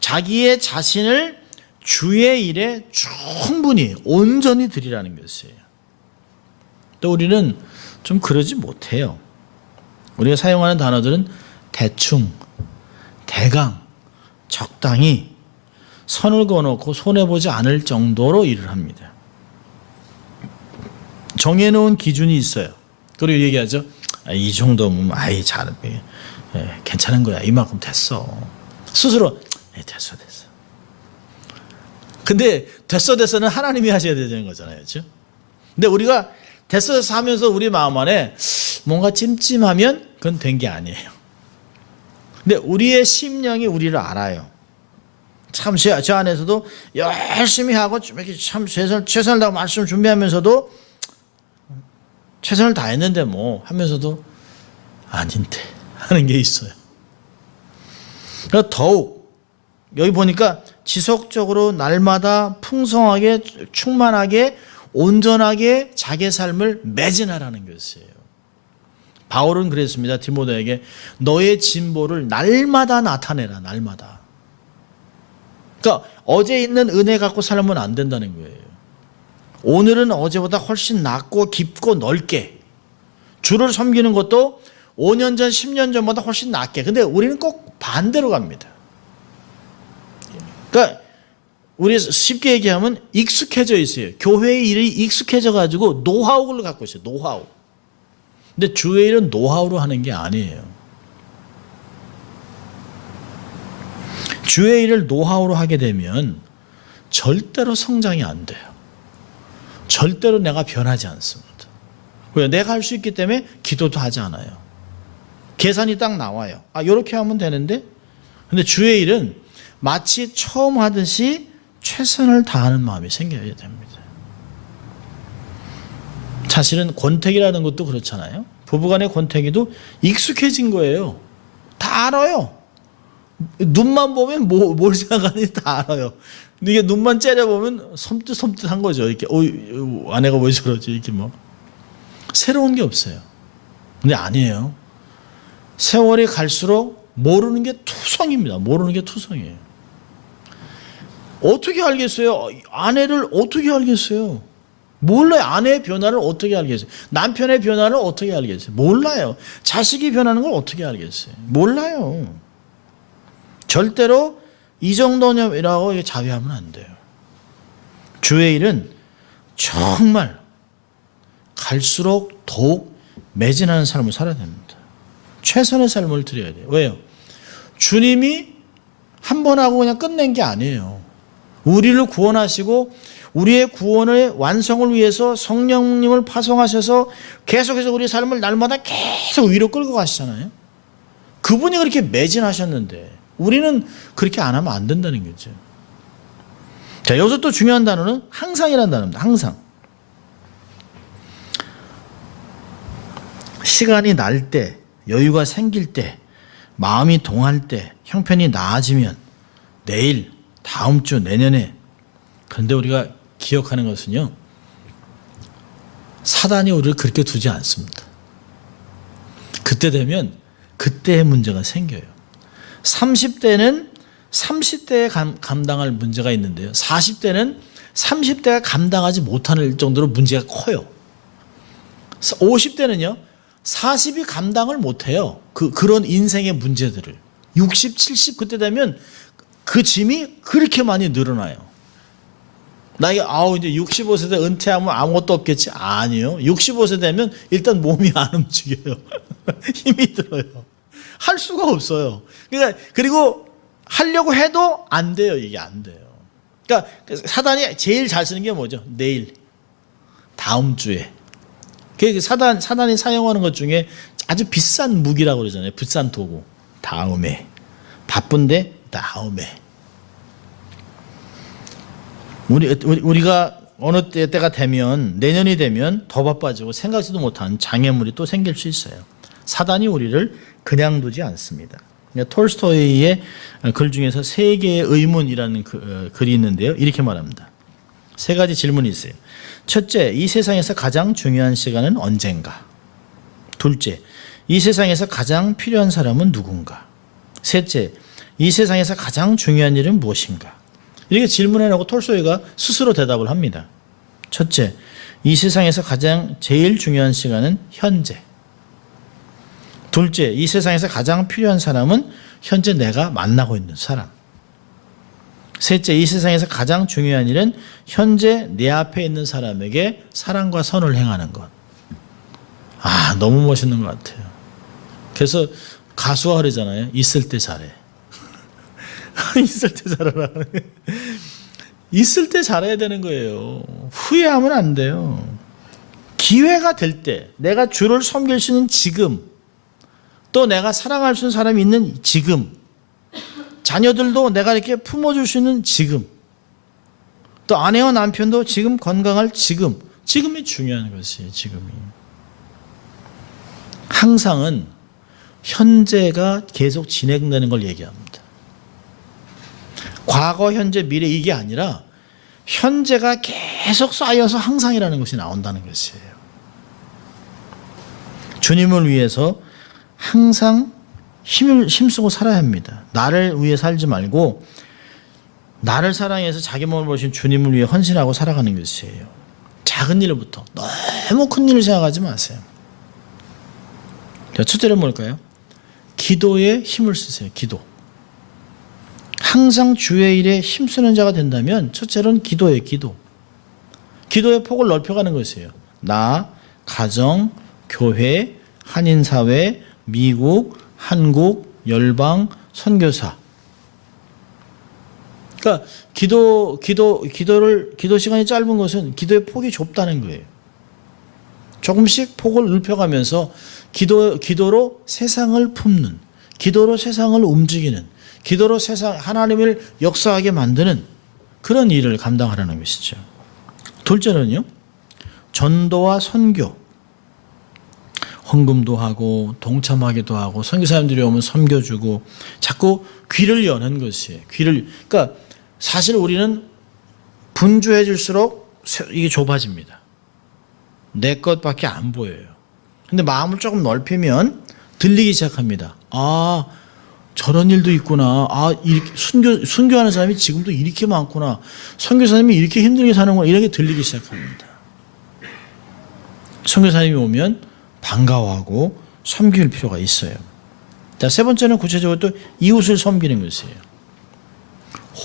자기의 자신을 주의 일에 충분히 온전히 드리라는 것이에요. 또 우리는 좀 그러지 못해요. 우리가 사용하는 단어들은 대충, 대강, 적당히 선을 그어놓고 손해보지 않을 정도로 일을 합니다. 정해놓은 기준이 있어요. 그리고 얘기하죠. 이 정도면 괜찮은 거야. 이만큼 됐어. 스스로 됐어. 근데 됐어는 하나님이 하셔야 되는 거잖아요. 그렇죠? 근데 우리가 됐어 하면서 우리 마음 안에 뭔가 찜찜하면 그건 된 게 아니에요. 근데 우리의 심령이 우리를 알아요. 참 저 안에서도 열심히 하고 이렇게 참 최선을 다하고 말씀 준비하면서도 최선을 다했는데 하면서도 아닌데 하는 게 있어요. 그러니까 더욱 여기 보니까 지속적으로 날마다 풍성하게 충만하게 온전하게 자기의 삶을 매진하라는 것이에요. 바울은 그랬습니다. 디모데에게 너의 진보를 날마다 나타내라. 날마다. 그러니까 어제 있는 은혜 갖고 살면 안 된다는 거예요. 오늘은 어제보다 훨씬 낫고 깊고 넓게 주를 섬기는 것도 5년 전 10년 전보다 훨씬 낫게. 근데 우리는 꼭 반대로 갑니다. 그러니까 우리 쉽게 얘기하면 익숙해져 있어요. 교회의 일이 익숙해져 가지고 노하우를 갖고 있어요. 노하우. 근데 주의 일은 노하우로 하는 게 아니에요. 주의 일을 노하우로 하게 되면 절대로 성장이 안 돼요. 절대로 내가 변하지 않습니다. 왜? 내가 할 수 있기 때문에 기도도 하지 않아요. 계산이 딱 나와요. 이렇게 하면 되는데, 근데 주의 일은 마치 처음 하듯이 최선을 다하는 마음이 생겨야 됩니다. 사실은 권태기라는 것도 그렇잖아요. 부부간의 권태기도 익숙해진 거예요. 다 알아요. 눈만 보면 뭘 생각하는지 다 알아요. 이게 눈만 째려보면 섬뜩한 거죠. 이렇게 아내가 왜 저러지? 이렇게 새로운 게 없어요. 근데 아니에요. 세월이 갈수록 모르는 게 투성입니다. 모르는 게 투성이에요. 어떻게 알겠어요? 아내를 어떻게 알겠어요? 몰라요. 아내의 변화를 어떻게 알겠어요? 남편의 변화를 어떻게 알겠어요? 몰라요. 자식이 변하는 걸 어떻게 알겠어요? 몰라요. 절대로 이 정도냐라고 자위하면 안 돼요. 주의 일은 정말 갈수록 더욱 매진하는 삶을 살아야 됩니다. 최선의 삶을 드려야 돼요. 왜요? 주님이 한 번 하고 그냥 끝낸 게 아니에요. 우리를 구원하시고 우리의 구원의 완성을 위해서 성령님을 파송하셔서 계속해서 우리의 삶을 날마다 계속 위로 끌고 가시잖아요. 그분이 그렇게 매진하셨는데 우리는 그렇게 안 하면 안 된다는 거죠. 자, 여기서 또 중요한 단어는 항상이라는 단어입니다. 항상. 시간이 날 때, 여유가 생길 때, 마음이 동할 때, 형편이 나아지면 내일, 다음 주, 내년에. 그런데 우리가 기억하는 것은요, 사단이 우리를 그렇게 두지 않습니다. 그때 되면 그때의 문제가 생겨요. 30대는 30대에 감당할 문제가 있는데요. 40대는 30대가 감당하지 못할 정도로 문제가 커요. 50대는요. 40이 감당을 못해요. 그런 인생의 문제들을. 60, 70 그때 되면 그 짐이 그렇게 많이 늘어나요. 나에게 이제 65세 은퇴하면 아무것도 없겠지? 아니요. 65세 되면 일단 몸이 안 움직여요. 힘이 들어요. 할 수가 없어요. 그러니까 그리고 하려고 해도 안 돼요. 이게 안 돼요. 그러니까 사단이 제일 잘 쓰는 게 뭐죠? 내일, 다음 주에. 사단이 사용하는 것 중에 아주 비싼 무기라고 그러잖아요. 비싼 도구. 다음에. 바쁜데 다음에. 우리가 어느 때가 되면 내년이 되면 더 바빠지고 생각지도 못한 장애물이 또 생길 수 있어요. 사단이 우리를 그냥 두지 않습니다. 톨스토이의 글 중에서 세 개의 의문이라는 글이 있는데요. 이렇게 말합니다. 세 가지 질문이 있어요. 첫째, 이 세상에서 가장 중요한 시간은 언젠가? 둘째, 이 세상에서 가장 필요한 사람은 누군가? 셋째, 이 세상에서 가장 중요한 일은 무엇인가? 이렇게 질문해놓고 톨스토이가 스스로 대답을 합니다. 첫째, 이 세상에서 가장 제일 중요한 시간은 현재. 둘째, 이 세상에서 가장 필요한 사람은 현재 내가 만나고 있는 사람. 셋째, 이 세상에서 가장 중요한 일은 현재 내 앞에 있는 사람에게 사랑과 선을 행하는 것. 아, 너무 멋있는 것 같아요. 그래서 가수가 그러잖아요. 있을 때 잘해. 있을 때 잘하라. 있을 때 잘해야 되는 거예요. 후회하면 안 돼요. 기회가 될 때, 내가 주를 섬길 수 있는 지금, 또 내가 사랑할 수 있는 사람이 있는 지금, 자녀들도 내가 이렇게 품어줄 수 있는 지금, 또 아내와 남편도 지금 건강할 지금이 중요한 것이에요. 지금이. 항상은 현재가 계속 진행되는 걸 얘기합니다. 과거, 현재, 미래 이게 아니라 현재가 계속 쌓여서 항상이라는 것이 나온다는 것이에요. 주님을 위해서 항상 힘쓰고 살아야 합니다. 나를 위해 살지 말고 나를 사랑해서 자기 몸을 보신 주님을 위해 헌신하고 살아가는 것이에요. 작은 일부터 너무 큰 일을 생각하지 마세요. 첫째는 뭘까요? 기도에 힘을 쓰세요. 기도. 항상 주의 일에 힘쓰는 자가 된다면 첫째는 기도예요. 기도. 기도의 폭을 넓혀가는 것이에요. 나, 가정, 교회, 한인사회, 미국, 한국, 열방, 선교사. 그러니까 기도 시간이 짧은 것은 기도의 폭이 좁다는 거예요. 조금씩 폭을 넓혀가면서 기도로 세상을 품는, 기도로 세상을 움직이는, 기도로 세상 하나님을 역사하게 만드는 그런 일을 감당하라는 것이죠. 둘째는요, 전도와 선교. 헌금도 하고 동참하기도 하고 선교사님들이 오면 섬겨주고 자꾸 귀를 여는 것이에요. 그러니까 사실 우리는 분주해 질수록 이게 좁아집니다. 내 것밖에 안 보여요. 근데 마음을 조금 넓히면 들리기 시작합니다. 아, 저런 일도 있구나. 아, 이렇게 순교하는 사람이 지금도 이렇게 많구나. 선교사님이 이렇게 힘들게 사는구나. 이런 게 들리기 시작합니다. 선교사님이 오면 반가워하고 섬길 필요가 있어요. 자, 세 번째는 구체적으로 또 이웃을 섬기는 것이에요.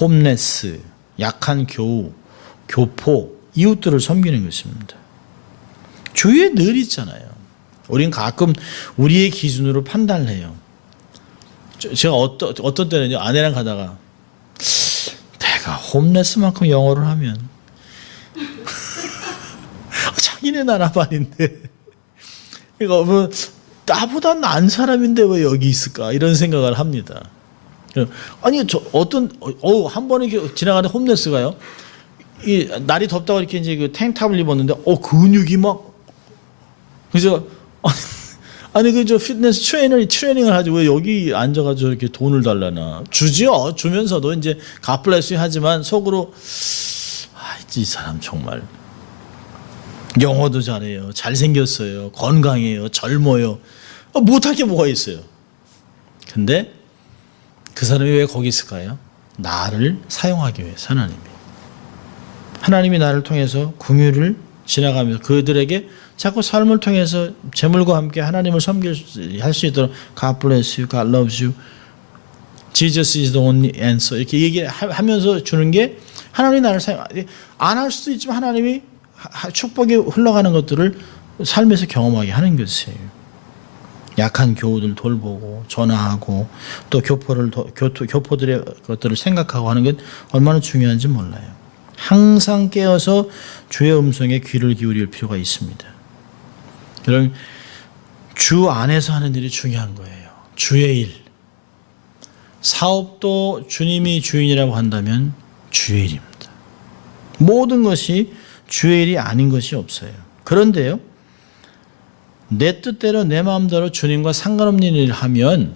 홈레스, 약한 교우, 교포, 이웃들을 섬기는 것입니다. 주위에 늘 있잖아요. 우린 가끔 우리의 기준으로 판단을 해요. 제가 어떤 때는요, 아내랑 가다가 내가 홈레스만큼 영어를 하면 자기네 나라 말인데 그러니까 뭐 나보다 나은 사람인데 왜 여기 있을까 이런 생각을 합니다. 아니 저 한 번에 지나가는 홈레스가요. 이 날이 덥다고 이렇게 이제 그 탱탑을 입었는데 근육이 막 그래서 아니 저 피트니스 트레이닝을 하지 왜 여기 앉아가지고 이렇게 돈을 달라나 주지요. 주면서도 이제 갓블레스 하지만 속으로 이 사람 정말 영어도 잘해요. 잘생겼어요. 건강해요. 젊어요. 못할 게 뭐가 있어요. 근데 그 사람이 왜 거기 있을까요? 나를 사용하기 위해서 하나님이 나를 통해서 궁유를 지나가면서 그들에게 자꾸 삶을 통해서 재물과 함께 하나님을 할 수 있도록 God bless you, God loves you, Jesus is the only answer 이렇게 얘기하면서 주는 게 하나님이 나를 안 할 수도 있지만 하나님이 축복이 흘러가는 것들을 삶에서 경험하게 하는 것이에요. 약한 교우들 돌보고 전화하고 또 교포들의 것들을 생각하고 하는 게 얼마나 중요한지 몰라요. 항상 깨어서 주의 음성에 귀를 기울일 필요가 있습니다. 여러분, 주 안에서 하는 일이 중요한 거예요. 주의 일. 사업도 주님이 주인이라고 한다면 주의 일입니다. 모든 것이 주의 일이 아닌 것이 없어요. 그런데요, 내 뜻대로 내 마음대로 주님과 상관없는 일을 하면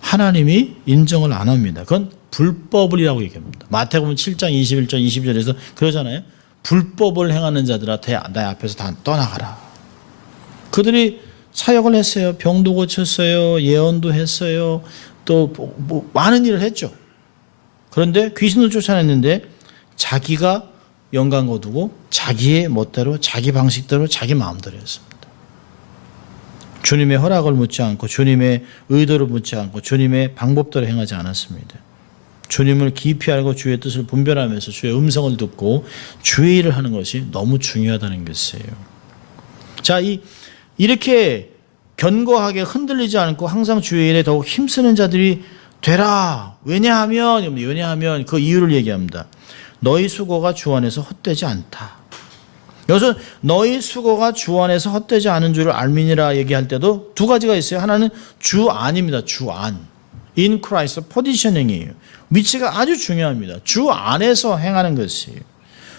하나님이 인정을 안 합니다. 그건 불법이라고 얘기합니다. 마태복음 7장 21절 22절에서 그러잖아요. 불법을 행하는 자들한테 내 앞에서 다 떠나가라. 그들이 사역을 했어요. 병도 고쳤어요. 예언도 했어요. 또 뭐 많은 일을 했죠. 그런데 귀신도 쫓아냈는데 자기가 영광 거두고 자기의 멋대로 자기 방식대로 자기 마음대로 했습니다. 주님의 허락을 묻지 않고 주님의 의도를 묻지 않고 주님의 방법대로 행하지 않았습니다. 주님을 깊이 알고 주의 뜻을 분별하면서 주의 음성을 듣고 주의 일을 하는 것이 너무 중요하다는 것이에요. 자, 이렇게 견고하게 흔들리지 않고 항상 주의 일에 더욱 힘쓰는 자들이 되라. 왜냐하면 그 이유를 얘기합니다. 너희 수고가 주 안에서 헛되지 않다. 여기서 너희 수고가 주 안에서 헛되지 않은 줄을 알미니라 얘기할 때도 두 가지가 있어요. 하나는 주 안입니다. 주 안. In Christ, 포지셔닝이에요. 위치가 아주 중요합니다. 주 안에서 행하는 것이에요.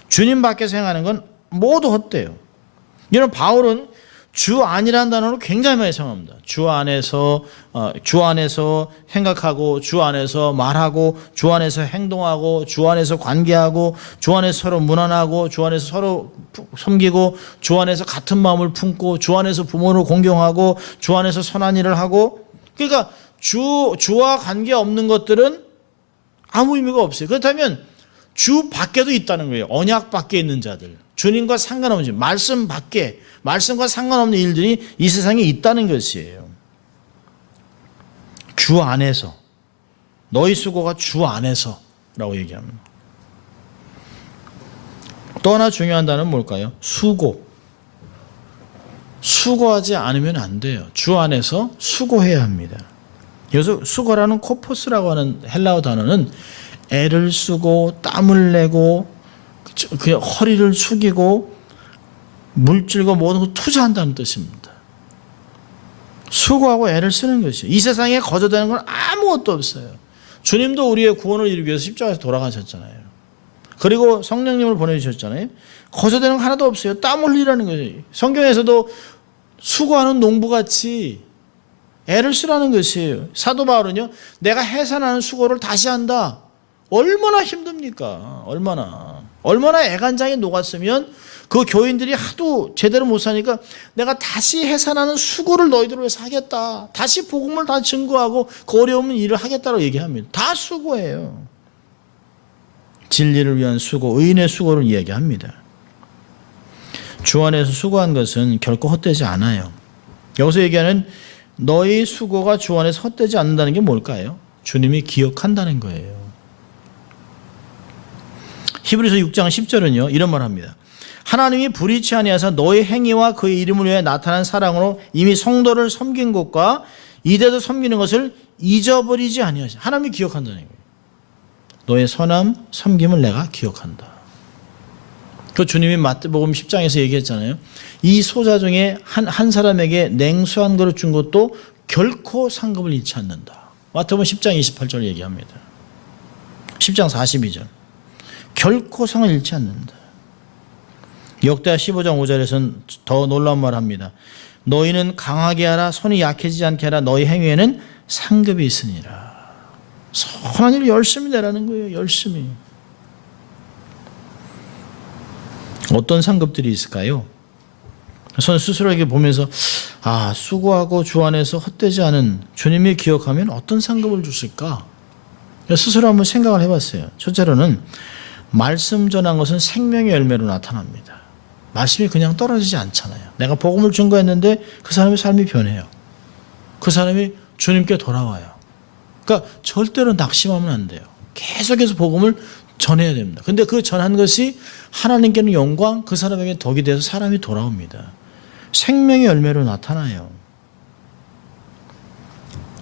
주님 밖에서 행하는 건 모두 헛돼요. 이런 바울은 주 안이라는 단어로 굉장히 많이 사용합니다. 주 안에서 생각하고, 주 안에서 말하고, 주 안에서 행동하고, 주 안에서 관계하고, 주 안에서 서로 문안하고, 주 안에서 서로 섬기고, 주 안에서 같은 마음을 품고, 주 안에서 부모를 공경하고, 주 안에서 선한 일을 하고. 그러니까 주와 관계 없는 것들은 아무 의미가 없어요. 그렇다면 주 밖에도 있다는 거예요. 언약 밖에 있는 자들. 주님과 상관없는 말씀 밖에, 말씀과 상관없는 일들이 이 세상에 있다는 것이에요. 주 안에서. 너희 수고가 주 안에서라고 얘기합니다. 또 하나 중요한 단어는 뭘까요? 수고. 수고하지 않으면 안 돼요. 주 안에서 수고해야 합니다. 여기서 수고라는 코포스라고 하는 헬라어 단어는 애를 쓰고 땀을 내고 그냥 허리를 숙이고 물질과 모든 걸 투자한다는 뜻입니다. 수고하고 애를 쓰는 것이에요. 이 세상에 거저되는 건 아무것도 없어요. 주님도 우리의 구원을 이루기 위해서 십자가에서 돌아가셨잖아요. 그리고 성령님을 보내주셨잖아요. 거저되는 거 하나도 없어요. 땀 흘리라는 거예요. 성경에서도 수고하는 농부같이 애를 쓰라는 것이에요. 사도 바울은요, 내가 해산하는 수고를 다시 한다. 얼마나 힘듭니까? 얼마나 애간장이 녹았으면 그 교인들이 하도 제대로 못 사니까 내가 다시 해산하는 수고를 너희들을 위해서 하겠다. 다시 복음을 다 증거하고 그 어려운 일을 하겠다고 얘기합니다. 다 수고예요. 진리를 위한 수고, 의인의 수고를 이야기합니다. 주 안에서 수고한 것은 결코 헛되지 않아요. 여기서 얘기하는 너희 수고가 주 안에서 헛되지 않는다는 게 뭘까요? 주님이 기억한다는 거예요. 히브리서 6장 10절은요, 이런 말 합니다. 하나님이 불의치 아니하사 너의 행위와 그의 이름을 위해 나타난 사랑으로 이미 성도를 섬긴 것과 이대도 섬기는 것을 잊어버리지 아니하시. 하나님이 기억한다는 거예요. 너의 선함, 섬김을 내가 기억한다. 그 주님이 마태복음 10장에서 얘기했잖아요. 이 소자 중에 한 사람에게 냉수 한 그릇 준 것도 결코 상급을 잃지 않는다. 마태복음 10장 28절 얘기합니다. 10장 42절. 결코 상을 잃지 않는다. 역대하 15장 5절에서는 더 놀라운 말을 합니다. 너희는 강하게 하라, 손이 약해지지 않게 하라, 너희 행위에는 상급이 있으니라. 선한 일을 열심히 내라는 거예요. 열심히. 어떤 상급들이 있을까요? 저는 스스로에게 보면서 수고하고 주 안에서 헛되지 않은 주님이 기억하면 어떤 상급을 주실까? 스스로 한번 생각을 해봤어요. 첫째로는 말씀 전한 것은 생명의 열매로 나타납니다. 말씀이 그냥 떨어지지 않잖아요. 내가 복음을 증거했는데 그 사람의 삶이 변해요. 그 사람이 주님께 돌아와요. 그러니까 절대로 낙심하면 안 돼요. 계속해서 복음을 전해야 됩니다. 근데 그 전한 것이 하나님께는 영광, 그 사람에게 덕이 돼서 사람이 돌아옵니다. 생명의 열매로 나타나요.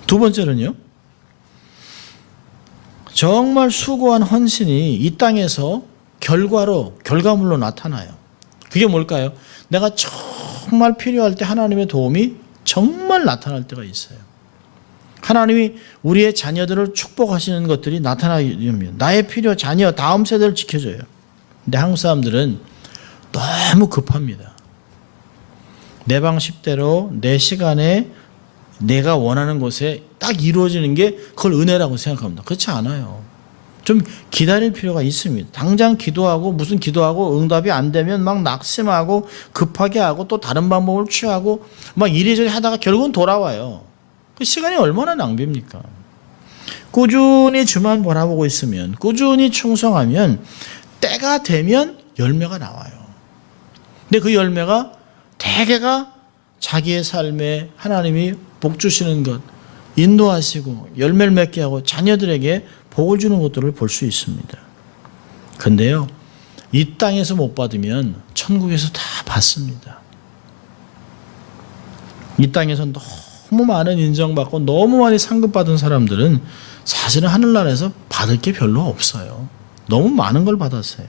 두 번째는요, 정말 수고한 헌신이 이 땅에서 결과물로 나타나요. 그게 뭘까요? 내가 정말 필요할 때 하나님의 도움이 정말 나타날 때가 있어요. 하나님이 우리의 자녀들을 축복하시는 것들이 나타나게 됩니다. 나의 자녀, 다음 세대를 지켜줘요. 근데 한국 사람들은 너무 급합니다. 내 방식대로 내 시간에 내가 원하는 곳에 딱 이루어지는 게 그걸 은혜라고 생각합니다. 그렇지 않아요. 좀 기다릴 필요가 있습니다. 당장 기도하고 무슨 기도하고 응답이 안 되면 막 낙심하고 급하게 하고 또 다른 방법을 취하고 막 이리저리 하다가 결국은 돌아와요. 그 시간이 얼마나 낭비입니까? 꾸준히 주만 바라보고 있으면, 꾸준히 충성하면 때가 되면 열매가 나와요. 근데 그 열매가 대개가 자기의 삶에 하나님이 복 주시는 것, 인도하시고 열매를 맺게 하고 자녀들에게 복을 주는 것들을 볼 수 있습니다. 근데요, 이 땅에서 못 받으면 천국에서 다 받습니다. 이 땅에서 너무 많은 인정받고 너무 많이 상급받은 사람들은 사실은 하늘나라에서 받을 게 별로 없어요. 너무 많은 걸 받았어요.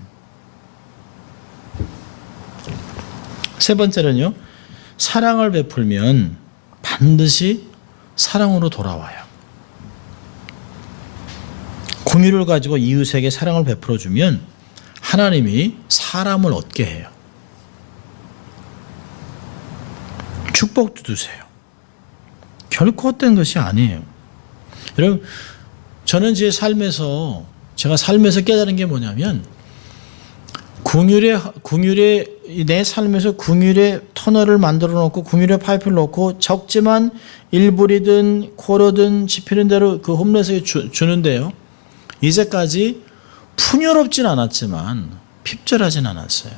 세 번째는요, 사랑을 베풀면 반드시 사랑으로 돌아와요. 공유를 가지고 이웃에게 사랑을 베풀어주면 하나님이 사람을 얻게 해요. 축복도 주세요. 결코 헛된 것이 아니에요. 여러분, 저는 제 삶에서, 제가 삶에서 깨달은 게 뭐냐면, 내 삶에서 궁율의 터널을 만들어 놓고 궁율의 파이프를 놓고 적지만 1불이든 쿼러든 집히는 대로 그 홈레스에 주는데요. 이제까지 풍요롭진 않았지만 핍절하진 않았어요.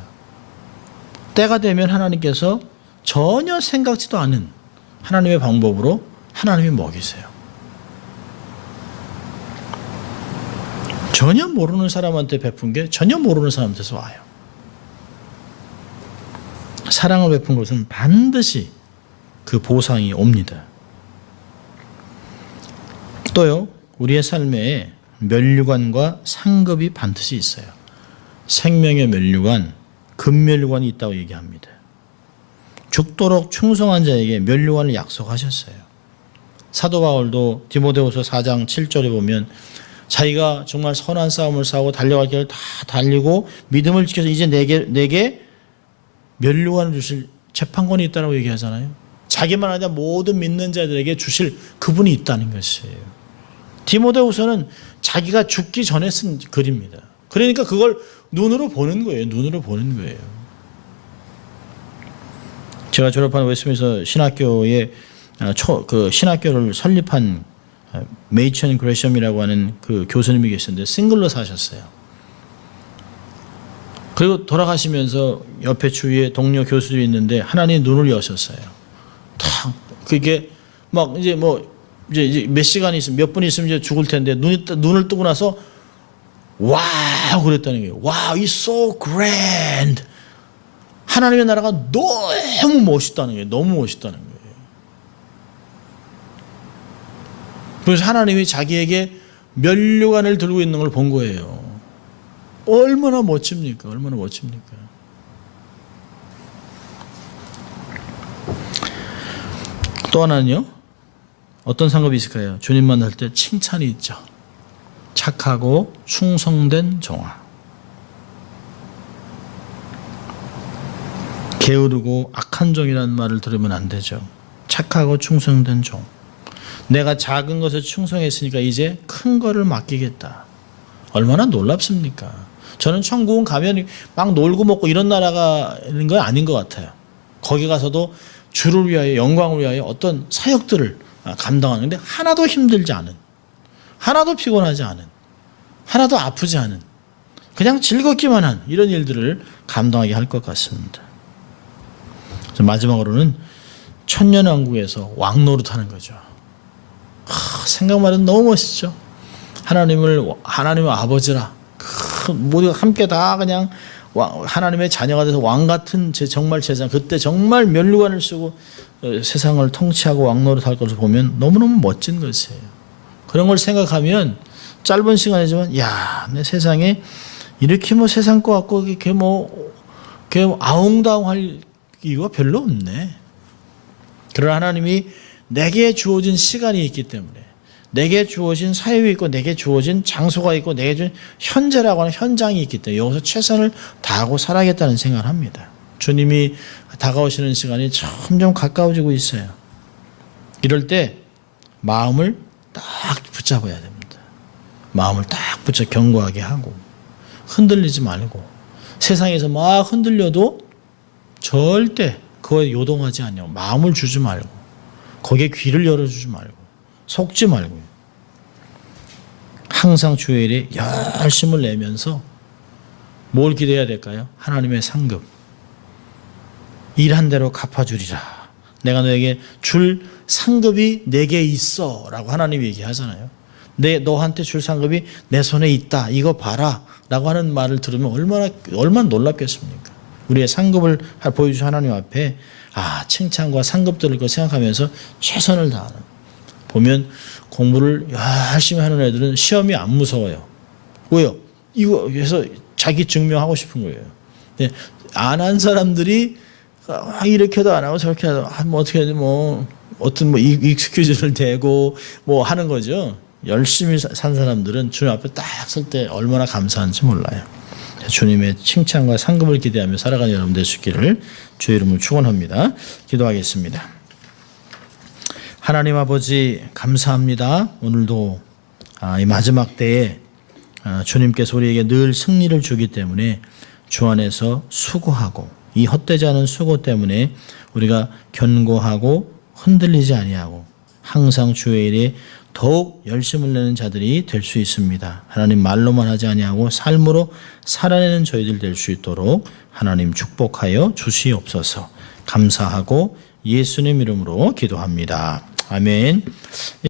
때가 되면 하나님께서 전혀 생각지도 않은 하나님의 방법으로 하나님이 먹이세요. 전혀 모르는 사람한테 베푼 게 전혀 모르는 사람한테서 와요. 사랑을 베푼 것은 반드시 그 보상이 옵니다. 또요, 우리의 삶에 면류관과 상급이 반드시 있어요. 생명의 면류관, 금면류관이 있다고 얘기합니다. 죽도록 충성한 자에게 면류관을 약속하셨어요. 사도 바울도 디모데후서 4장 7절에 보면 자기가 정말 선한 싸움을 싸우고 달려갈 길을 다 달리고 믿음을 지켜서 이제 내게 면류관을 주실 재판관이 있다고 얘기하잖아요. 자기만 아니라 모든 믿는 자들에게 주실 그분이 있다는 것이에요. 디모데후서는 자기가 죽기 전에 쓴 글입니다. 그러니까 그걸 눈으로 보는 거예요. 눈으로 보는 거예요. 제가 졸업한 웨스트민스터 신학교에 그 신학교를 설립한 메이천 그레셈이라고 하는 그 교수님이 계셨는데 싱글로 사셨어요. 그리고 돌아가시면서 옆에 주위에 동료 교수들이 있는데 하나님 눈을 여셨어요. 탁 그게 막 이제 몇 시간이 있으면 몇 분이 있으면 이제 죽을 텐데 눈을 뜨고 나서 와우 그랬다는 거예요. 와우, it's so grand. 하나님의 나라가 너무 멋있다는 거예요. 너무 멋있다는 거예요. 그래서 하나님이 자기에게 면류관을 들고 있는 걸 본 거예요. 얼마나 멋집니까? 얼마나 멋집니까? 또 하나는요. 어떤 상급이 있을까요? 주님 만날 때 칭찬이 있죠. 착하고 충성된 종아. 게으르고 악한 종이라는 말을 들으면 안 되죠. 착하고 충성된 종. 내가 작은 것에 충성했으니까 이제 큰 거를 맡기겠다. 얼마나 놀랍습니까? 저는 천국은 가면 막 놀고 먹고 이런 나라가 있는 건 아닌 것 같아요. 거기 가서도 주를 위하여 영광을 위하여 어떤 사역들을 감당하는데 하나도 힘들지 않은, 하나도 피곤하지 않은, 하나도 아프지 않은, 그냥 즐겁기만 한 이런 일들을 감당하게 할 것 같습니다. 마지막으로는 천년왕국에서 왕노릇하는 거죠. 생각만 해도 너무 멋있죠. 하나님의 아버지라 모두가 함께 다 그냥 하나님의 자녀가 돼서 왕 같은 정말 제사, 그때 정말 면류관을 쓰고 세상을 통치하고 왕노릇할 것을 보면 너무너무 멋진 것이에요. 그런 걸 생각하면 짧은 시간이지만 야, 내 세상에 이렇게 세상 것 같고 이렇게 아웅다웅할 이유가 별로 없네. 그러나 하나님이 내게 주어진 시간이 있기 때문에 내게 주어진 사역이 있고 내게 주어진 장소가 있고 내게 주어진 현재라고 하는 현장이 있기 때문에 여기서 최선을 다하고 살아야겠다는 생각을 합니다. 주님이 다가오시는 시간이 점점 가까워지고 있어요. 이럴 때 마음을 딱 붙잡아야 됩니다. 마음을 딱 붙여 견고하게 하고 흔들리지 말고 세상에서 막 흔들려도 절대 그거에 요동하지 않냐고 마음을 주지 말고 거기에 귀를 열어주지 말고 속지 말고 항상 주의 일에 열심을 내면서 뭘 기대해야 될까요? 하나님의 상급 일한 대로 갚아주리라. 내가 너에게 줄 상급이 내게 있어 라고 하나님이 얘기하잖아요. 너한테 줄 상급이 내 손에 있다. 이거 봐라 라고 하는 말을 들으면 얼마나 놀랍겠습니까? 우리의 상급을 보여주신 하나님 앞에 칭찬과 상급들을 생각하면서 최선을 다하는 보면 공부를 열심히 하는 애들은 시험이 안 무서워요. 왜요? 이거 해서 자기 증명하고 싶은 거예요. 안 한 사람들이 이렇게도 안 하고 저렇게 하고 뭐 어떻게 어떤 익스큐즈를 대고 뭐 하는 거죠. 열심히 산 사람들은 주님 앞에 딱 설 때 얼마나 감사한지 몰라요. 주님의 칭찬과 상급을 기대하며 살아가는 여러분 될 수 있기를 주의 이름으로 축원합니다. 기도하겠습니다. 하나님 아버지 감사합니다. 오늘도 이 마지막 때에 주님께서 우리에게 늘 승리를 주기 때문에 주 안에서 수고하고 이 헛되지 않은 수고 때문에 우리가 견고하고 흔들리지 아니하고 항상 주의 일에 더욱 열심을 내는 자들이 될 수 있습니다. 하나님 말로만 하지 아니하고 삶으로 살아내는 저희들 될 수 있도록 하나님 축복하여 주시옵소서. 감사하고 예수님 이름으로 기도합니다. 아멘.